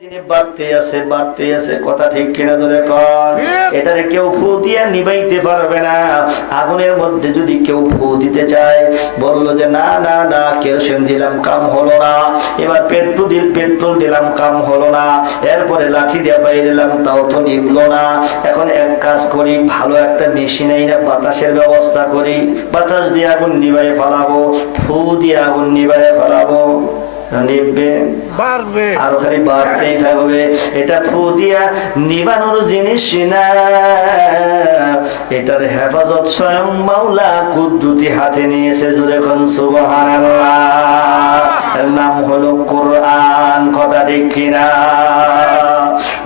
দিনে বাড়তে আছে বাড়তে আছে কথা ঠিক কিনা ধরে কর এটারে কেউ ফু দিয়া নিবাইতে পারবে না। আগুনের মধ্যে যদি কেউ ফু দিতে চায় বলল যে না না না কেরোসিন দিলাম কাম হলো না। এবার পেট্রোল দিল পেট্রোল দিলাম কাম হলো না। এরপরে লাঠি দিয়ে বাইরে এলাম তাও তো নিবলো না। এখন এক কাজ করি ভালো একটা মেশিন বাতাসের ব্যবস্থা করি। বাতাস দিয়ে আগুন নিবাই ফেলাবো ফু দিয়ে আগুন নিবাই ফেলাবো। নিববে পারবে আরও খালি বাড়তেই থাকবে। এটা ফু দিয়া নিবানোর জিনিস না। এটার হেফাজত স্বয়ং মাওলা কুদ্দুতি হাতে নিয়েছে জুড়ে খন সুবহানাল্লাহ। নাম হলো কোরআন কথা ঠিক কিনা?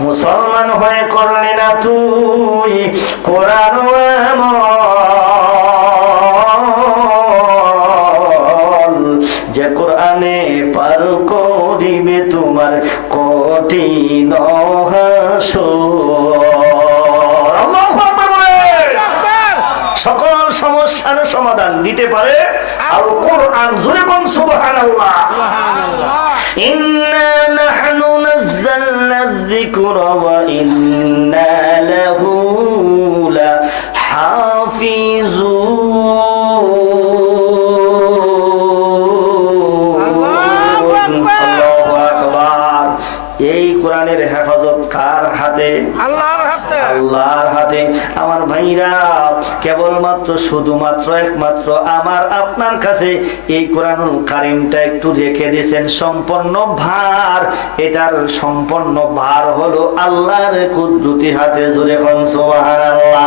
মুসলমান হয়ে করলে না তুই কোরআন যে কোরআনে দিতে পারে আল কোরআন জুরে কোন সুবহানাল্লাহ। ইন্না নাহনু নাযালনা যিকরা ওয়া ইন্না লাহু হাতে। আল্লাহর হাতে। আল্লাহর হাতে। আমার ভাইরা কেবলমাত্র শুধুমাত্র একমাত্র আমার আপনার কাছে এই কোরআনুল কারিমটা একটু রেখে দিয়েছেন। সম্পূর্ণ ভার। এটার সম্পূর্ণ ভার হলো আল্লাহর কুদ্দুতি হাতে সুবহানাল্লাহ।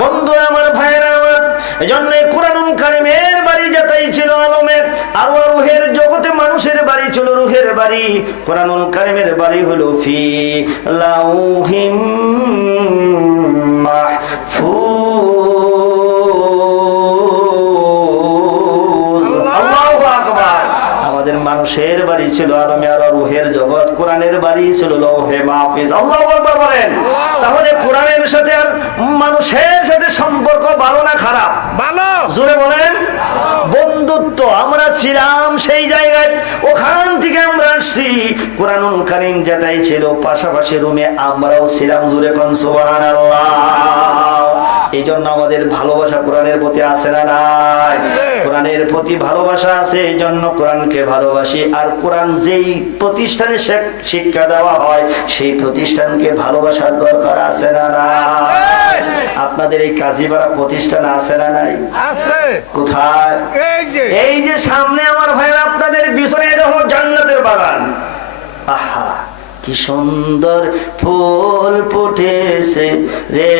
বন্ধু আমার ভাইরা আমার এজন্য কোরআনুল কারিমের বাড়ি যেটাই ছিল আলমের আর রুহের জগতে মানুষের বাড়ি ছিল রুহের বাড়ি কোরআনুল কারিমের বাড়ি হলো ফি লাউহিম আমাদের মানুষের বাড়ি ছিল আলমে আর রুহের জগৎ কোরআনের বাড়ি ছিল লৌহে মাহফিজ। আল্লাহু বলেন। তাহলে কোরআনের সাথে আর মানুষের সাথে সম্পর্ক ভালো না খারাপ? ভালো। জোরে বলেন। বন্ধুত্ব আমরা ছিলাম সেই জায়গায়। ওখান থেকে আসছি কোরআনুল কারিম যেটাই ছিল পাশাপাশি রুমে আমরাও ছিলাম জুড়ে কনসুবাহ এই জন্য আমাদের ভালোবাসা কোরআনের প্রতি আছে না নাই? কোরআনের প্রতি ভালোবাসা আছে এই জন্য কোরআনকে ভালোবাসি। আর কোরআন যেই প্রতিষ্ঠানে শিক্ষা দেওয়া হয় সেই প্রতিষ্ঠানকে ভালোবাসার দরকার আছে না নাই? আপনাদের এই কাজীপাড়া প্রতিষ্ঠান আছে না নাই? আছে। কোথায়? এই যে। এই যে সামনে আমার ভাইয়ের আপনাদের পিছনে হলো জান্নাতের বাগান। আহা কি সুন্দর ফুল ফুটেছে রে।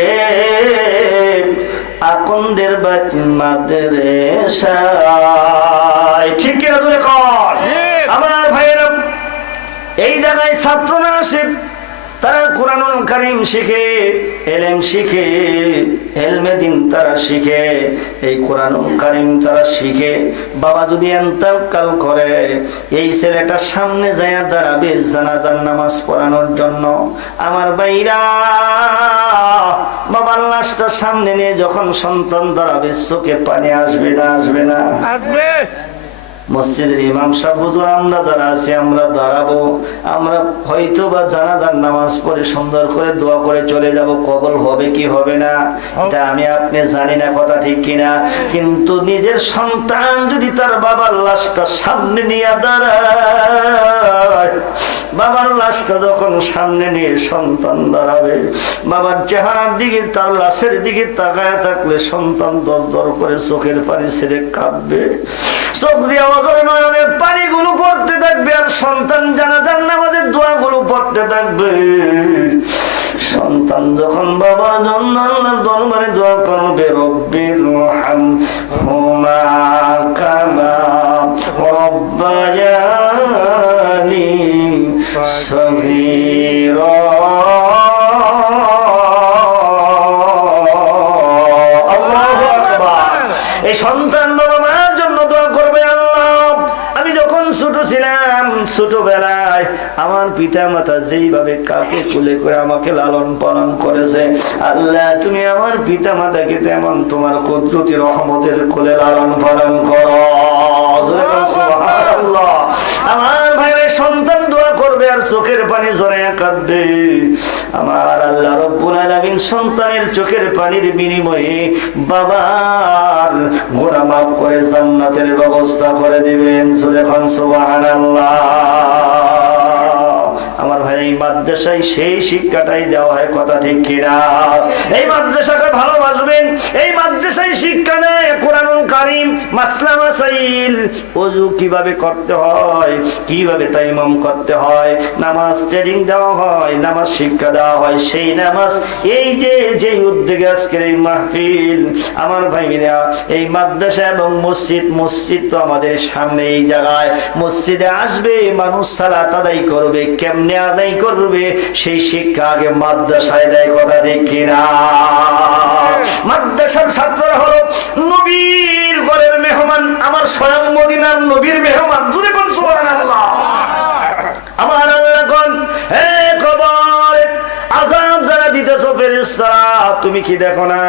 আকন্দের বাতি মাদের ঠিক কিনা তুলে কর আমার ভাইয়েরা এই জায়গায় ছাত্র না আসে তারা কোরআনুল কারিম শিখে, এলেম শিখে, এলমে দিন তারা শিখে, এই কোরআনুল কারিম তারা শিখে। বাবা যদি এন্তকাল করে, এই ছেলেটা সামনে যায় দাঁড়াবে জানাজার নামাজ পড়ানোর জন্য। আমার বাইরা বাবার লাশটা সামনে নিয়ে যখন সন্তান দাঁড়াবে, চোখে পানি আসবে না আসবে না। আসবে। মসজিদের ইমাম সাহেব আমরা যারা আছি, আমরা দাঁড়াবো। আমরা হয়তো বা জানাজার নামাজ পড়ে সুন্দর করে দোয়া করে চলে যাব। কবল হবে কি হবে না? এটা আমি আপনি জানি না, কথা ঠিক কিনা? কিন্তু নিজের সন্তান যদি তার বাবার লাশটা সামনে নিয়ে দাঁড়ায় বাবার লাশটা যখন সামনে নিয়ে সন্তান দাঁড়াবে, বাবার চেহারার দিকে তার লাশের দিকে তাকায় থাকলে সন্তান দর দর করে চোখের পানি ছেড়ে কাঁদবে। চোখ দিয়ে অগরে নয়নের পানিগুলো পড়তে থাকবে আর সন্তান জানা যান আমাদের দোয়াগুলো পড়তে থাকবে। সন্তান যখন বাবার জন্য আল্লাহর দরবারে দোয়া করবে রব্বির রহম। এই সন্তান বাবা মায়ের জন্য দোয়া করবে আল্লাহ। আমি যখন ছোট ছিলাম, ছোটবেলায় আমার পিতা মাতা যেইভাবে কাকে কুলে করে আমাকে লালন পালন করেছে, আল্লাহ তুমি আমার পিতা মাতাকে তেমন তোমার কুদরতি রহমতের কোলে লালন পালন করো। আমার ভাইয়ের সন্তান দোয়া করবে আর চোখের পানি জড়াইয়া কাঁদবে আমার আল্লাহ রব্বুল আলামিন সন্তানের চোখের পানির বিনিময়ে বাবার গোড়া মাফ করে জান্নাতের ব্যবস্থা করে দিবেন। সুলেখান সুবহানাল্লাহ। আমার ভাই, এই মাদ্রাসায় সেই শিক্ষাটাই দেওয়া হয়, কথা ঠিক কিনা? এই মাদ্রাসাকে ভালোবাসবেন, এই মাদ্রাসায় শিক্ষা নেয়, কোরআনুল কীভাবে করতে হয়, কীভাবে তাইমাম করতে হয়, নামাজ ট্রেনিং দেওয়া হয়, নামাজ শিক্ষা দেওয়া হয়, সেই নামাজ, এই যে যে উদ্যোগে আজকের এই মাহফিল, আমার এই মাদ্রাসা এবং মসজিদ মসজিদ তো আমাদের সামনে এই জায়গায়। মসজিদে আসবে, মানুষ সালাত আদায় করবে, কেমনে আদায় করবে, সেই শিক্ষা আগে মাদ্রাসায় দেয়, কথা ঠিক কিনা মাদ্রাসার ছাত্ররা হলো নবীর ঘরের মেহমান আমার স্বয়ং মদিনার নবীর মেহমান। জুড়ে কোন সুবহানাল্লাহ। আমার আল্লাহ হে কবর, আজাব যারা দিতেছ ফেরেশতারা, তুমি কি দেখো না?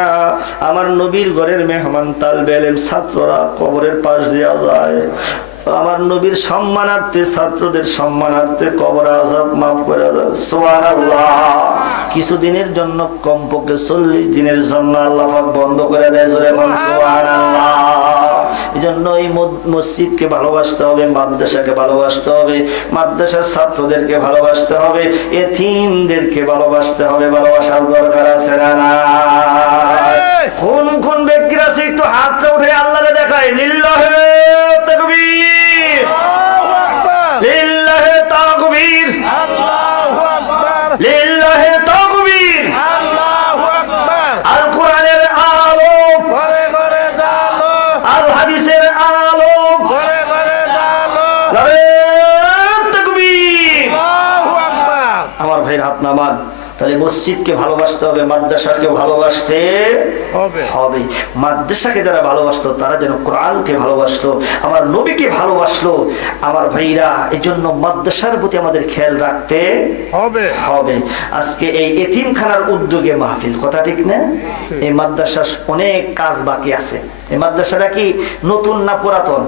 আমার নবীর ঘরের মেহমান তাল বেলেম ছাত্ররা কবরের পাশ দেওয়া যায়। আমার নবীর সম্মানার্থে, ছাত্রদের সম্মানার্থে কবর আজাব মাফ করে দাও সুবহানাল্লাহ। কিছুদিনের জন্য কমপক্ষে চল্লিশ দিনের জন্য আল্লাহ বন্ধ করে দেয়, জোরে এখন সুবহানাল্লাহ। এই জন্য এই মসজিদকে ভালোবাসতে হবে মাদ্রাসাকে ভালোবাসতে হবে মাদ্রাসার ছাত্রদেরকে ভালোবাসতে হবে এথিমদেরকে ভালোবাসতে হবে ভালোবাসার দরকার আছে না কোন কোন ব্যক্তিরা আছে একটু হাতটা উঠে আল্লাহকে দেখায় লিল্লাহে তাকবীর! লিল্লাহে তাকবীর! মসজিদকে ভালোবাসতে হবে মাদ্রাসাকে ভালোবাসতে হবে। মাদ্রাসাকে যারা ভালোবাসলো তারা যেন কোরআনকে ভালোবাসলো আমার নবীকে ভালোবাসলো। আমার ভাইরা এই জন্য মাদ্রাসার প্রতি আমাদের খেয়াল রাখতে হবে। হবে। আজকে এই এতিমখানার উদ্যোগে মাহফিল কথা ঠিক না? এই মাদ্রাসার অনেক কাজ বাকি আছে। এই মাদ্রাসাটা কি নতুন না পুরাতন?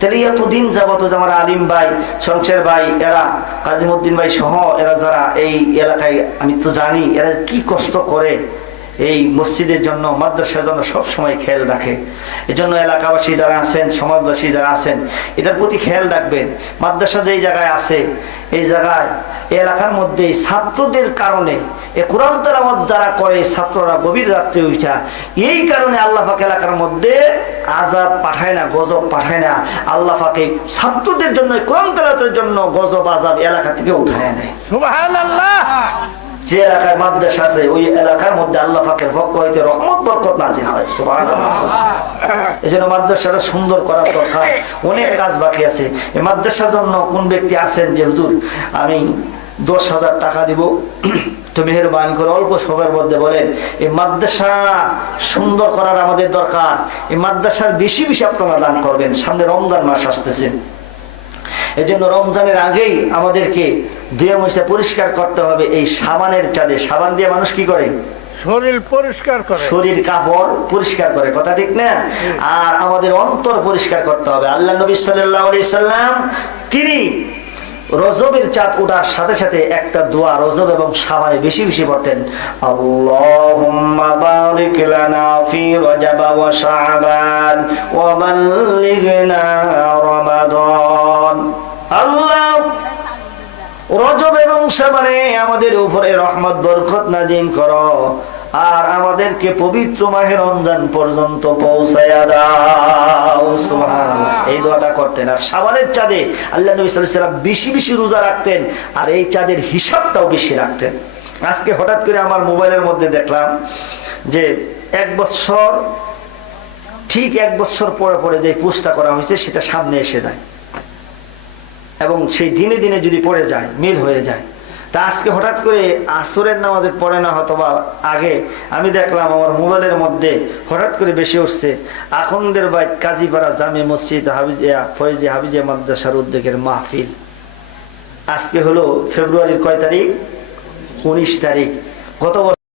তাহলে এতদিন যাবত যে আমার আলিম ভাই শমশের ভাই এরা কাজিমুদ্দিন ভাই সহ এরা যারা এই এলাকায় আমি তো জানি এরা কি কষ্ট করে এই মসজিদের জন্য, মাদ্রাসার জন্য সব সময় খেয়াল রাখে। এজন্য এলাকাবাসী যারা আছেন, সমাজবাসী যারা আছেন এটার প্রতি খেয়াল রাখবেন। মাদ্রাসা যেই জায়গায় আছে, এই জায়গায়, এই এলাকার মধ্যে এই ছাত্রদের কারণে, এ কোরআন তেলাওয়াত যারা করে ছাত্ররা গভীর রাত্রে উঠা এই কারণে আল্লাহ পাক এলাকার মধ্যে আজাব পাঠায় না, গজব পাঠায় না। আল্লাহ পাকে ছাত্রদের জন্য কোরআন তেলাওয়াতের জন্য গজব আজাব এলাকা থেকে উঠায় নেয়। যে এলাকায় মাদ্রাসা আছে, ওই এলাকার মধ্যে আল্লাহ পাকের পক্ষ হইতে রহমত, বরকত নাজিল হয় এই জন্য মাদ্রাসাটা সুন্দর করার দরকার, অনেক কাজ বাকি আছে। এই মাদ্রাসার জন্য কোন ব্যক্তি আছেন যে, হুজুর, আমি দশ হাজার টাকা দিব, তো মেহরবানি করে অল্প সময়ের মধ্যে বলেন, এই মাদ্রাসা সুন্দর করার আমাদের দরকার। এই মাদ্রাসার বেশি বেশি আপনারা দান করবেন, সামনে রমজান মাস আসতেছে। এই জন্য রমজানের আগেই আমাদেরকে দুয়ে মহিষা পরিষ্কার করতে হবে এই সাবানের চাঁদে। সাবান দিয়ে মানুষ কি করে? শরীর পরিষ্কার করে। শরীর কাপড় পরিষ্কার করে। কথা ঠিক না? আর আমাদের অন্তর পরিষ্কার করতে হবে। আল্লাহ নবী সাল্লাম তিনি রজবের চাঁদ ওঠার সাথে সাথে একটা দোয়া রজব এবং সাবানে বেশি বেশি পড়তেন। আল্লাহুম্মা বারিক লানা ফি রজব ওয়া শাবান ওয়া বাল্লিগনা রহমত বরকত নাজিম করো, আর আমাদেরকে পবিত্র মাহে রমজান পর্যন্ত পৌঁছায়া দাও। এই দোয়াটা করতেন। আর সাবানের চাঁদে আল্লাহ নবী সাল্লাম বেশি বেশি রোজা রাখতেন, আর এই চাঁদের হিসাবটাও বেশি রাখতেন। আজকে হঠাৎ করে আমার মোবাইলের মধ্যে দেখলাম যে এক বছর, ঠিক এক বছর পরে পরে যে পোস্টটা করা হয়েছে, সেটা সামনে এসে যায়। এবং সেই দিনে দিনে যদি পড়ে যায়, মিল হয়ে যায়। তা আজকে হঠাৎ করে আসরের নামাজের পরে না হতো বা আগে, আমি দেখলাম আমার মোবাইলের মধ্যে হঠাৎ করে বেশি উঠছে। আখন্দের বাইক কাজীপাড়া জামে মসজিদ হাবিজিয়া ফয়েজি হাবিজিয়া মাদ্রাসার উদ্যোগের মাহফিল। আজকে হলো ফেব্রুয়ারির কয় তারিখ? উনিশ তারিখ। গত